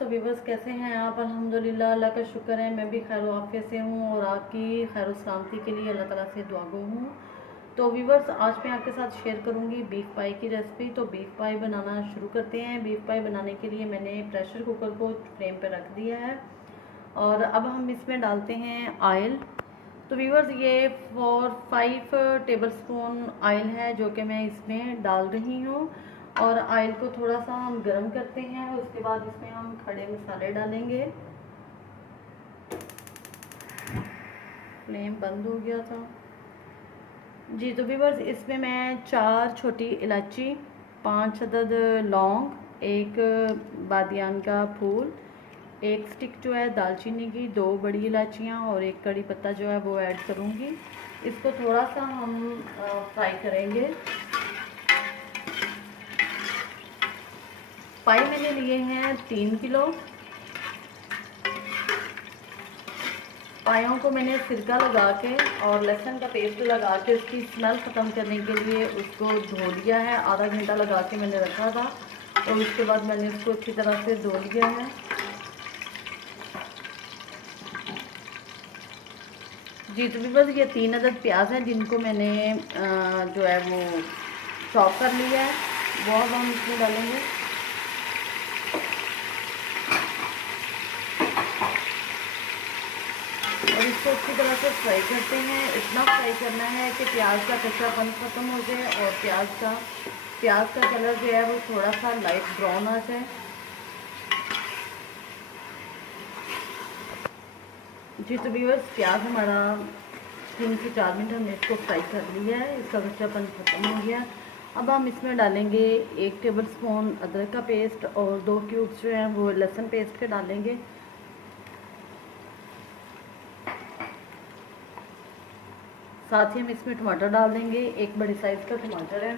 तो व्यूवर्स कैसे हैं आप? अल्हम्दुलिल्लाह, अल्लाह का शुक्र है मैं भी खैर आफियत से हूँ और आपकी खैर सलामती के लिए अल्लाह ताला से दुआ गो हूँ। तो व्यूवर्स आज मैं आपके साथ शेयर करूँगी बीफ पाई की रेसिपी। तो बीफ पाई बनाना शुरू करते हैं। बीफ पाई बनाने के लिए मैंने प्रेशर कुकर को फ्लेम पर रख दिया है और अब हम इसमें डालते हैं ऑयल। तो व्यूवर्स ये 5 टेबल स्पून ऑयल है जो कि मैं इसमें डाल रही हूँ और ऑयल को थोड़ा सा हम गर्म करते हैं। उसके बाद इसमें हम खड़े मसाले डालेंगे। फ्लेम बंद हो गया था जी। तो व्यूवर्स इसमें मैं 4 छोटी इलायची, 5 अदद लौंग, 1 बादियान का फूल, 1 स्टिक जो है दालचीनी की, 2 बड़ी इलायचियाँ और 1 कड़ी पत्ता जो है वो ऐड करूँगी। इसको थोड़ा सा हम फ्राई करेंगे। पाई मैंने लिए हैं 3 किलो। पायों को मैंने सिरका लगा के और लहसुन का पेस्ट लगा के उसकी स्मेल ख़त्म करने के लिए उसको धो लिया है। आधा घंटा लगा के मैंने रखा था और उसके बाद मैंने उसको अच्छी तरह से धो लिया है। जी तो बस ये 3 अदद प्याज हैं जिनको मैंने जो है वो चॉप कर लिया है, वो अब हम इसमें डालेंगे। और इसको अच्छी तरह से फ्राई करते हैं। इतना फ्राई करना है कि प्याज का कच्चापन ख़त्म हो जाए और प्याज का कलर जो है वो थोड़ा सा लाइट ब्राउन आ जाए। जी तो व्यूअर्स प्याज हमारा 3 से 4 मिनट हमने इसको फ्राई कर लिया है, इसका कच्चापन ख़त्म हो गया। अब हम इसमें डालेंगे 1 टेबल स्पून अदरक का पेस्ट और 2 क्यूब्स जो हैं वो लहसुन पेस्ट के डालेंगे। साथ ही हम इसमें टमाटर डाल देंगे। 1 बड़ी साइज़ का टमाटर है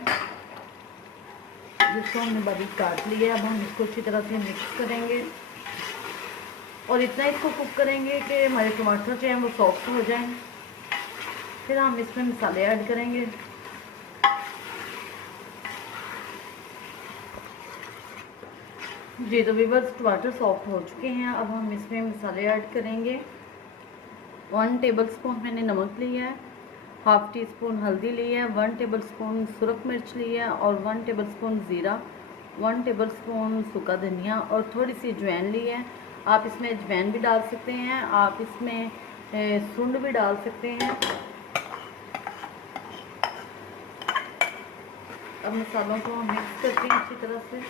जिसको हमने बारीक काट लिया है। अब हम इसको अच्छी तरह से मिक्स करेंगे और इतना इसको कुक करेंगे कि हमारे टमाटर जो हैं वो सॉफ्ट हो जाएं। फिर हम इसमें मसाले ऐड करेंगे। जी तो व्यूअर्स टमाटर सॉफ्ट हो चुके हैं। अब हम इसमें मसाले ऐड करेंगे। 1 टेबल स्पून मैंने नमक लिया है, हाफ़ टी स्पून हल्दी ली है, 1 टेबल स्पून सुरख मिर्च ली है और 1 टेबल स्पून ज़ीरा, 1 टेबल स्पून सूखा धनिया और थोड़ी सी अजवाइन ली है। आप इसमें अजवाइन भी डाल सकते हैं, आप इसमें सूंड भी डाल सकते हैं। अब मसालों को हम मिक्स करते हैं अच्छी तरह से।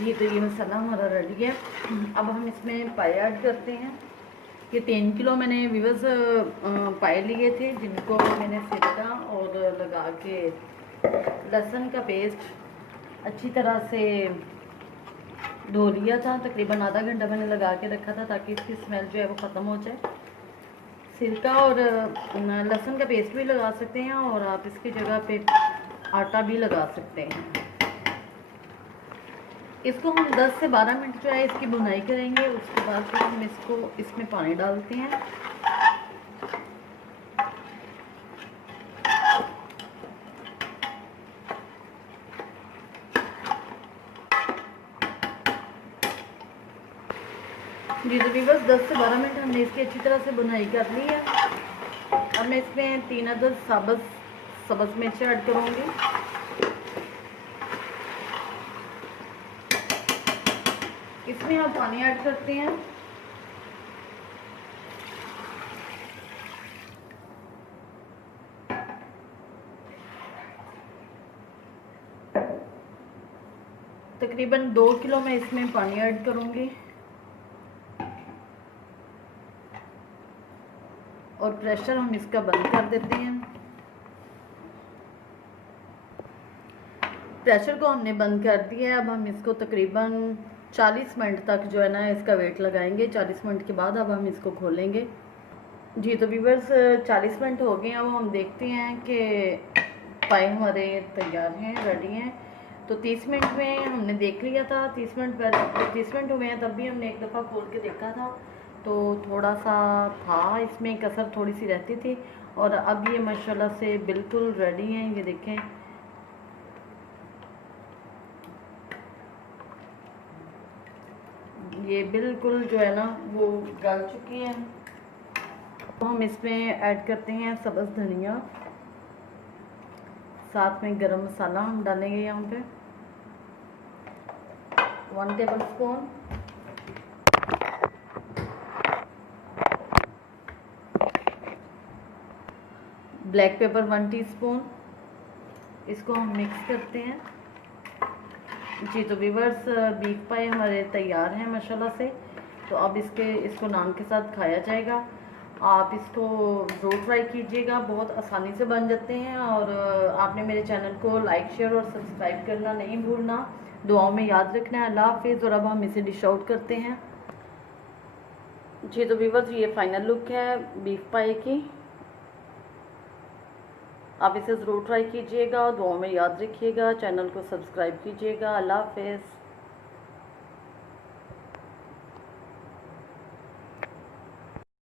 ये तो ये मसाला हमारा रेडी है। अब हम इसमें पाई ऐड करते हैं। ये 3 किलो मैंने व्यूअर्स पाई लिए थे जिनको मैंने सिरका और लगा के लहसुन का पेस्ट अच्छी तरह से धो लिया था। तकरीबन आधा घंटा मैंने लगा के रखा था ताकि इसकी स्मेल जो है वो ख़त्म हो जाए। सिरका और लहसुन का पेस्ट भी लगा सकते हैं और आप इसकी जगह पे आटा भी लगा सकते हैं। इसको हम 10 से 12 मिनट जो है इसकी भुनाई करेंगे। उसके बाद फिर हम इसमें पानी डालते हैं। जी तो बस 10 से 12 मिनट हमने इसकी अच्छी तरह से भुनाई कर ली है। अब मैं इसमें 3 अदद सब्ज़ मिर्च ऐड करूँगी। इसमें आप पानी ऐड करते हैं। तकरीबन 2 किलो मैं इसमें पानी ऐड करूँगी और प्रेशर हम इसका बंद कर देते हैं। प्रेशर को हमने बंद कर दिया है। अब हम इसको तकरीबन 40 मिनट तक जो है ना इसका वेट लगाएंगे। 40 मिनट के बाद अब हम इसको खोलेंगे। जी तो व्यूअर्स 40 मिनट हो गए हैं। अब हम देखते हैं कि पाई हमारे तैयार हैं, रेडी हैं। तो 30 मिनट में हमने देख लिया था। 30 मिनट पहले 30 मिनट हुए हैं तब भी हमने एक दफ़ा खोल के देखा था तो थोड़ा सा था इसमें कसर थोड़ी सी रहती थी। और अब ये माशाल्लाह से बिल्कुल रेडी हैं। ये देखें, ये बिल्कुल जो है ना वो गल चुकी हैं। तो हम इसमें ऐड करते हैं सब्ज़ धनिया, साथ में गरम मसाला हम डालेंगे यहाँ पे 1 table spoon, black pepper 1 teaspoon. इसको हम मिक्स करते हैं जी। तो व्यूअर्स, बीफ पाई हमारे तैयार हैं माशाल्लाह से। तो अब इसको नान के साथ खाया जाएगा। आप इसको ज़रूर ट्राई कीजिएगा, बहुत आसानी से बन जाते हैं। और आपने मेरे चैनल को लाइक शेयर और सब्सक्राइब करना नहीं भूलना, दुआओं में याद रखना है। अल्लाह हाफिज़। और अब हम इसे डिश आउट करते हैं जी। तो व्यूअर्स, ये फाइनल लुक है बीफ पाई की। आप इसे ज़रूर ट्राई कीजिएगा, दुआओं में याद रखिएगा, चैनल को सब्सक्राइब कीजिएगा। अल्लाह हाफिज़।